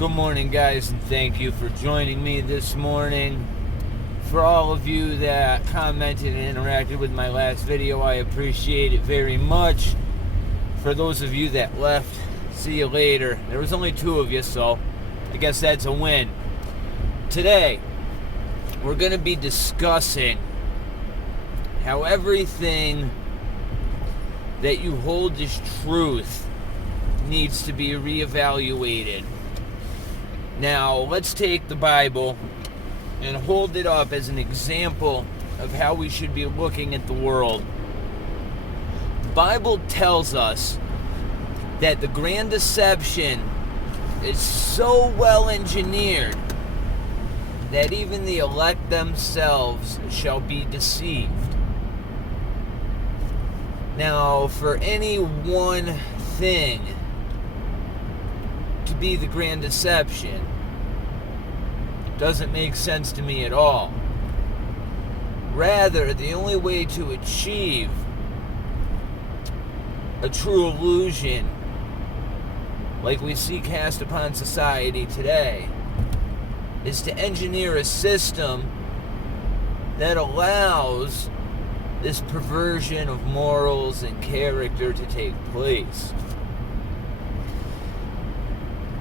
Good morning, guys, and thank you for joining me this morning. For all of you that commented and interacted with my last video, I appreciate it very much. For those of you that left, see you later. There was only 2 of you, so I guess that's a win. Today, we're going to be discussing how everything that you hold as truth needs to be reevaluated. Now, let's take the Bible and hold it up as an example of how we should be looking at the world. The Bible tells us that the grand deception is so well engineered that even the elect themselves shall be deceived. Now, for any one thing to be the grand deception doesn't make sense to me at all. Rather, the only way to achieve a true illusion like we see cast upon society today is to engineer a system that allows this perversion of morals and character to take place.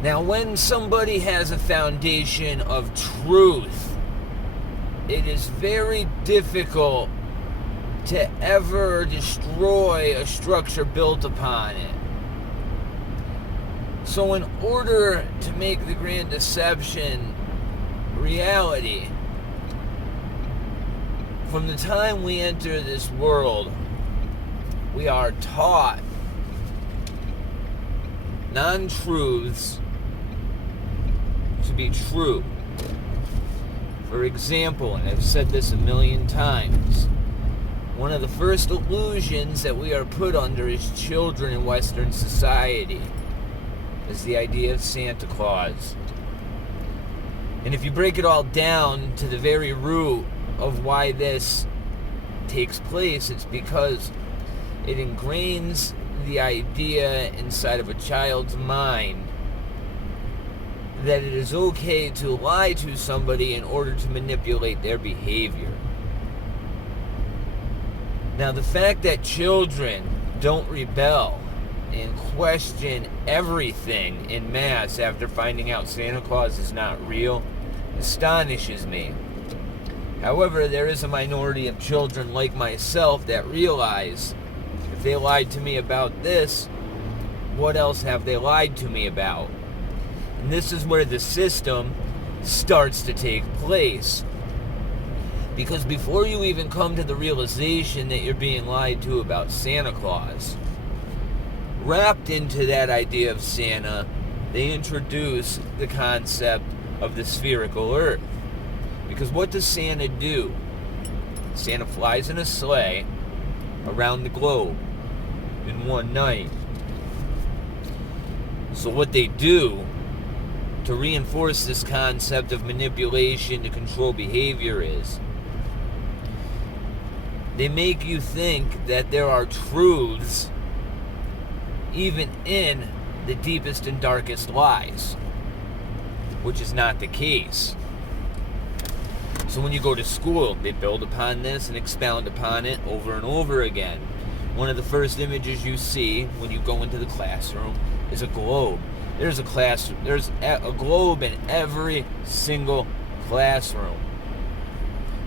Now, when somebody has a foundation of truth, it is very difficult to ever destroy a structure built upon it. So in order to make the grand deception reality, from the time we enter this world, we are taught non-truths to be true. For example, and I've said this a million times, one of the first illusions that we are put under as children in Western society is the idea of Santa Claus. And if you break it all down to the very root of why this takes place, it's because it ingrains the idea inside of a child's mind that it is okay to lie to somebody in order to manipulate their behavior. Now, the fact that children don't rebel and question everything en masse after finding out Santa Claus is not real astonishes me. However, there is a minority of children like myself that realize if they lied to me about this, what else have they lied to me about? And this is where the system starts to take place. Because before you even come to the realization that you're being lied to about Santa Claus, wrapped into that idea of Santa, they introduce the concept of the spherical earth. Because what does Santa do? Santa flies in a sleigh around the globe in one night. So what they do to reinforce this concept of manipulation to control behavior is they make you think that there are truths even in the deepest and darkest lies, which is not the case. So when you go to school, they build upon this and expound upon it over and over again. One of the first images you see when you go into the classroom is a globe. There's a globe in every single classroom.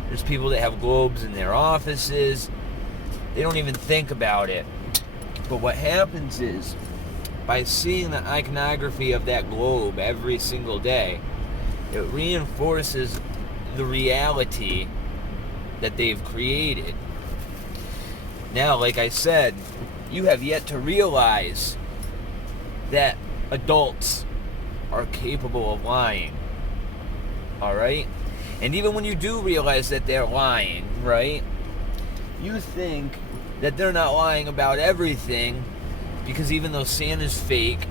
There's people that have globes in their offices. They don't even think about it. But what happens is, by seeing the iconography of that globe every single day, it reinforces the reality that they've created. Now, like I said, you have yet to realize that adults are capable of lying. Alright? And even when you do realize that they're lying, right? You think that they're not lying about everything because even though Santa's fake,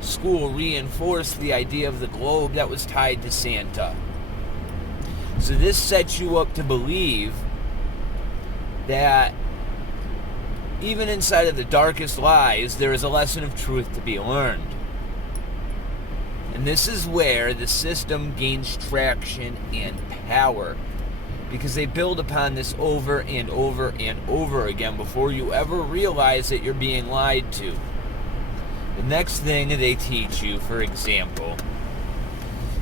school reinforced the idea of the globe that was tied to Santa. So this sets you up to believe that even inside of the darkest lies, there is a lesson of truth to be learned. And And this is where the system gains traction and power, because they build upon this over and over and over again before you ever realize that you're being lied to. The next thing they teach you, for example,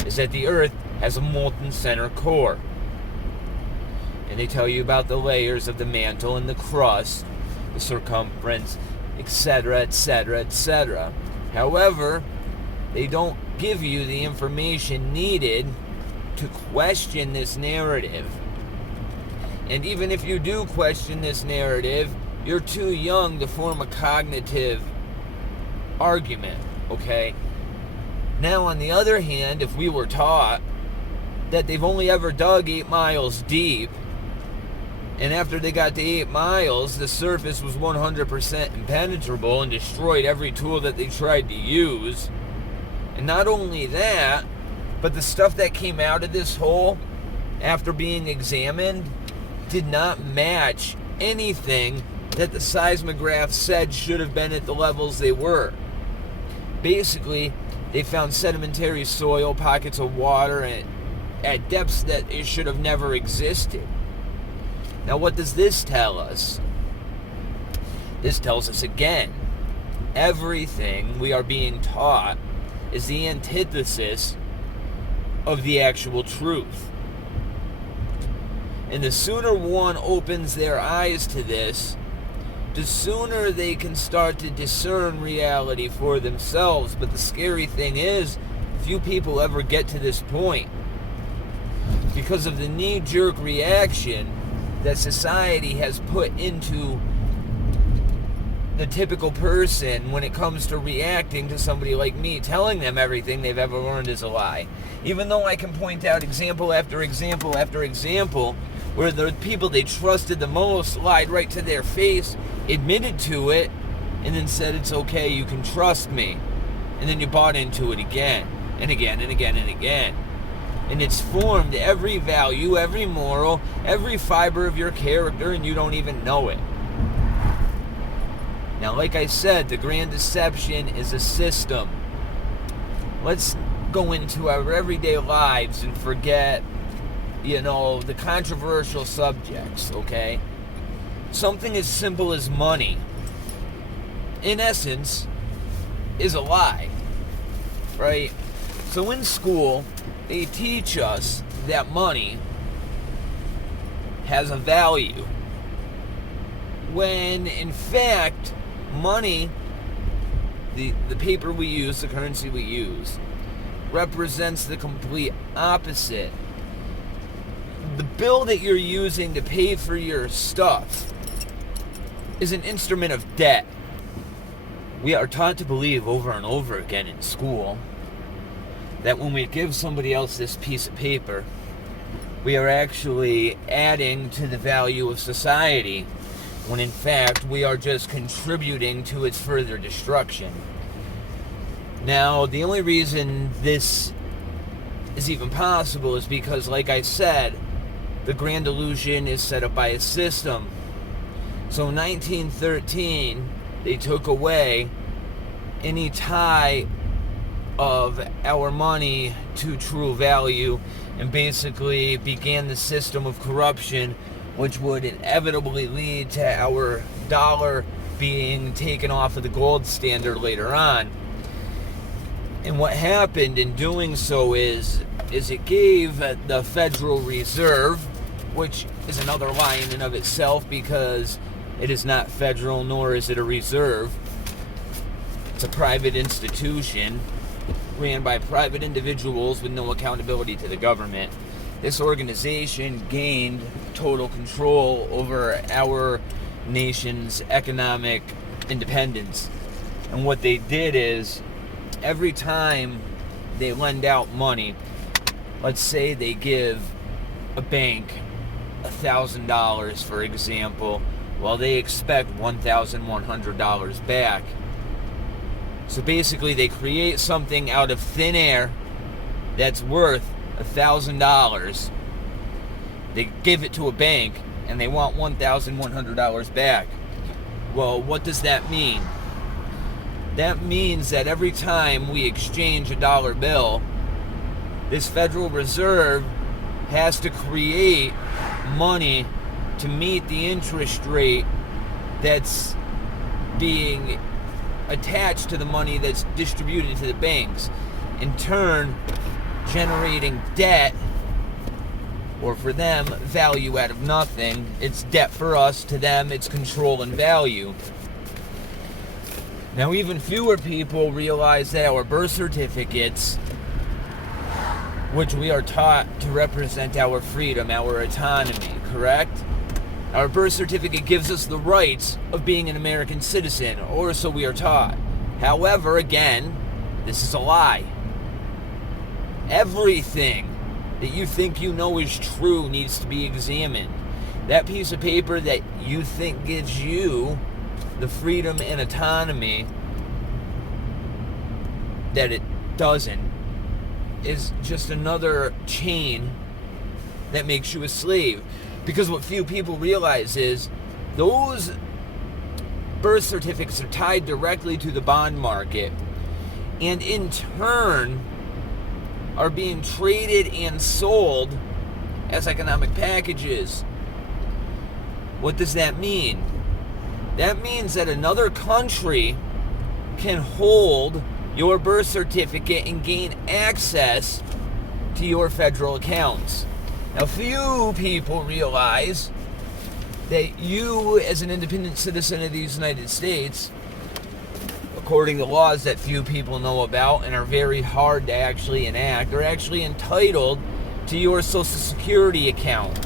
is that the Earth has a molten center core. And they tell you about the layers of the mantle and the crust, the circumference, etc., etc., etc. However, they don't give you the information needed to question this narrative. And even if you do question this narrative, you're too young to form a cognitive argument, okay? Now, on the other hand, if we were taught that they've only ever dug 8 miles deep, and after they got to 8 miles, the surface was 100% impenetrable and destroyed every tool that they tried to use, and not only that, but the stuff that came out of this hole after being examined did not match anything that the seismograph said should have been at the levels they were. Basically, they found sedimentary soil, pockets of water, and at depths that it should have never existed. Now, what does this tell us? This tells us again, everything we are being taught is the antithesis of the actual truth. And the sooner one opens their eyes to this, the sooner they can start to discern reality for themselves. But the scary thing is, few people ever get to this point because of the knee-jerk reaction that society has put into the typical person when it comes to reacting to somebody like me telling them everything they've ever learned is a lie. Even though I can point out example after example after example where the people they trusted the most lied right to their face, admitted to it, and then said, it's okay, you can trust me. And then you bought into it again and again and again and again. And it's formed every value, every moral, every fiber of your character, and you don't even know it. Now, like I said, the grand deception is a system. Let's go into our everyday lives and forget, the controversial subjects, okay? Something as simple as money, in essence, is a lie, right? So in school, they teach us that money has a value, when in fact, money, the paper we use, the currency we use, represents the complete opposite. The bill that you're using to pay for your stuff is an instrument of debt. We are taught to believe over and over again in school that when we give somebody else this piece of paper, we are actually adding to the value of society, when in fact we are just contributing to its further destruction. Now, the only reason this is even possible is because, like I said, the grand delusion is set up by a system. So in 1913, they took away any tie of our money to true value and basically began the system of corruption, which would inevitably lead to our dollar being taken off of the gold standard later on. And what happened in doing so is it gave the Federal Reserve, which is another lie in and of itself because it is not federal nor is it a reserve. It's a private institution ran by private individuals with no accountability to the government. This organization gained total control over our nation's economic independence. And what they did is, every time they lend out money, let's say they give a bank $1,000, for example, well, they expect $1,100 back. So basically, they create something out of thin air that's worth $1,000. They give it to a bank, and they want $1,100 back. Well, what does that mean? That means that every time we exchange a dollar bill, this Federal Reserve has to create money to meet the interest rate that's being attached to the money that's distributed to the banks, in turn generating debt, or for them, value out of nothing. It's debt for us, to them it's control and value. Now, even fewer people realize that our birth certificates, which we are taught to represent our freedom, our autonomy, correct? Our birth certificate gives us the rights of being an American citizen, or so we are taught. However, again, this is a lie. Everything that you think you know is true needs to be examined. That piece of paper that you think gives you the freedom and autonomy that it doesn't is just another chain that makes you a slave. Because what few people realize is those birth certificates are tied directly to the bond market, and in turn are being traded and sold as economic packages. What does that mean? That means that another country can hold your birth certificate and gain access to your federal accounts. Now, few people realize that you, as an independent citizen of the United States, according to laws that few people know about and are very hard to actually enact, are actually entitled to your Social Security account.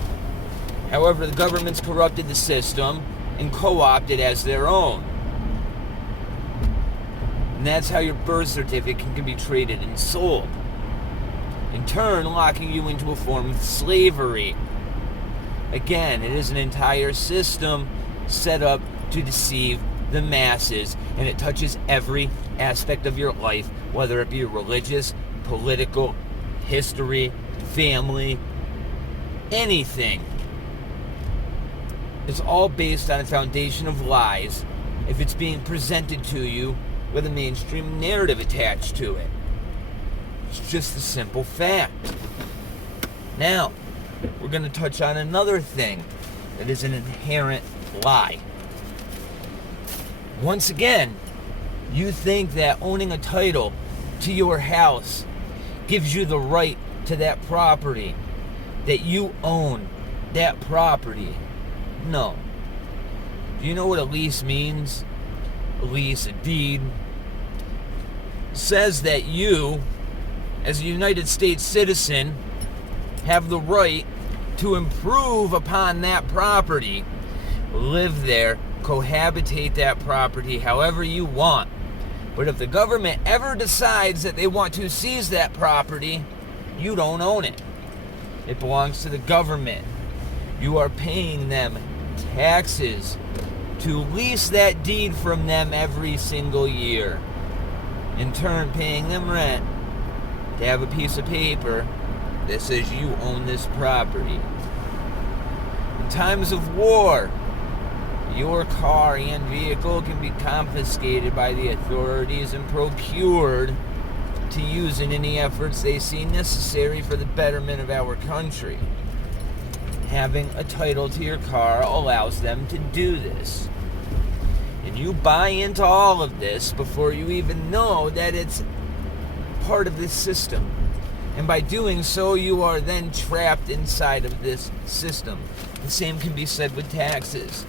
However, the government's corrupted the system and co-opted as their own. And that's how your birth certificate can be traded and sold, in turn locking you into a form of slavery. Again, it is an entire system set up to deceive the masses, and it touches every aspect of your life, whether it be religious, political, history, family, anything. It's all based on a foundation of lies if it's being presented to you with a mainstream narrative attached to it. It's just a simple fact. Now, we're going to touch on another thing that is an inherent lie. Once again, you think that owning a title to your house gives you the right to that property, that you own that property. No. Do you know what a lease means? A lease, a deed, says that you, as a United States citizen, have the right to improve upon that property, live there, cohabitate that property however you want. But if the government ever decides that they want to seize that property, you don't own it. It belongs to the government. You are paying them taxes to lease that deed from them every single year. In turn, paying them rent to have a piece of paper that says you own this property. In times of war, your car and vehicle can be confiscated by the authorities and procured to use in any efforts they see necessary for the betterment of our country. Having a title to your car allows them to do this. And you buy into all of this before you even know that it's part of this system. And by doing so, you are then trapped inside of this system. The same can be said with taxes.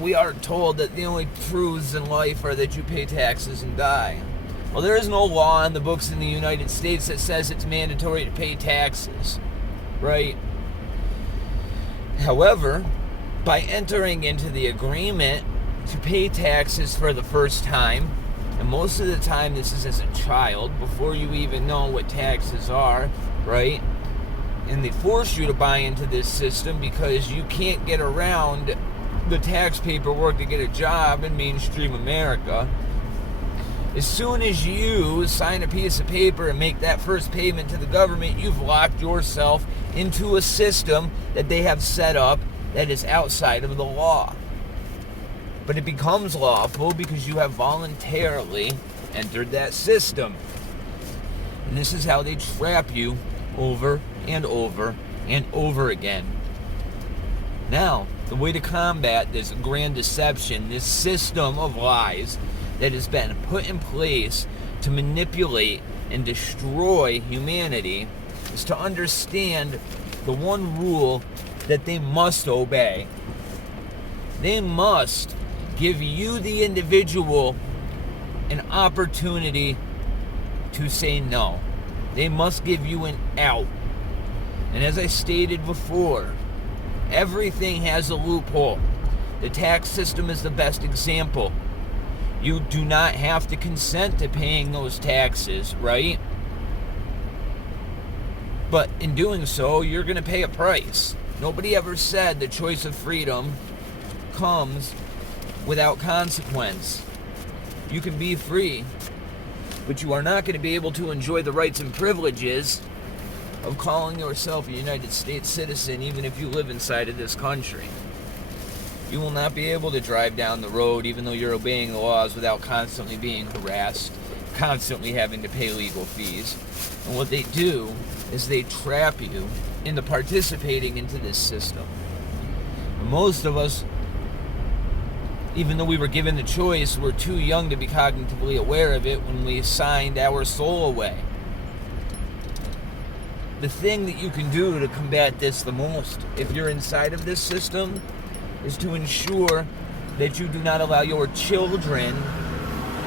We are told that the only truths in life are that you pay taxes and die. Well, there is no law in the books in the United States that says it's mandatory to pay taxes, right? However, by entering into the agreement to pay taxes for the first time, and most of the time this is as a child, before you even know what taxes are, right? And they force you to buy into this system because you can't get around the tax paperwork to get a job in mainstream America. As soon as you sign a piece of paper and make that first payment to the government, you've locked yourself into a system that they have set up that is outside of the law. But it becomes lawful because you have voluntarily entered that system. And this is how they trap you over and over and over again. Now, the way to combat this grand deception, this system of lies that has been put in place to manipulate and destroy humanity, is to understand the one rule that they must obey. They must give you, the individual, an opportunity to say no. They must give you an out. And as I stated before, everything has a loophole. The tax system is the best example. You do not have to consent to paying those taxes, right? But in doing so, you're going to pay a price. Nobody ever said the choice of freedom comes without consequence. You can be free, but you are not going to be able to enjoy the rights and privileges of calling yourself a United States citizen, even if you live inside of this country. You will not be able to drive down the road, even though you're obeying the laws, without constantly being harassed, constantly having to pay legal fees. And what they do is they trap you into participating into this system. And most of us, even though we were given the choice, we're too young to be cognitively aware of it when we signed our soul away. The thing that you can do to combat this the most, if you're inside of this system, is to ensure that you do not allow your children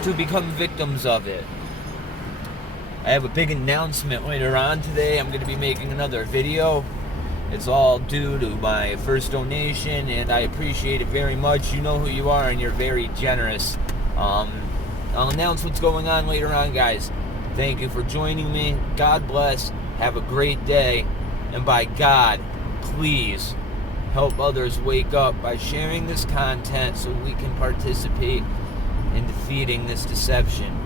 to become victims of it. I have a big announcement later on today. I'm going to be making another video. It's all due to my first donation, and I appreciate it very much. You know who you are, and you're very generous. I'll announce what's going on later on, guys. Thank you for joining me. God bless. Have a great day. And by God, please help others wake up by sharing this content so we can participate in defeating this deception.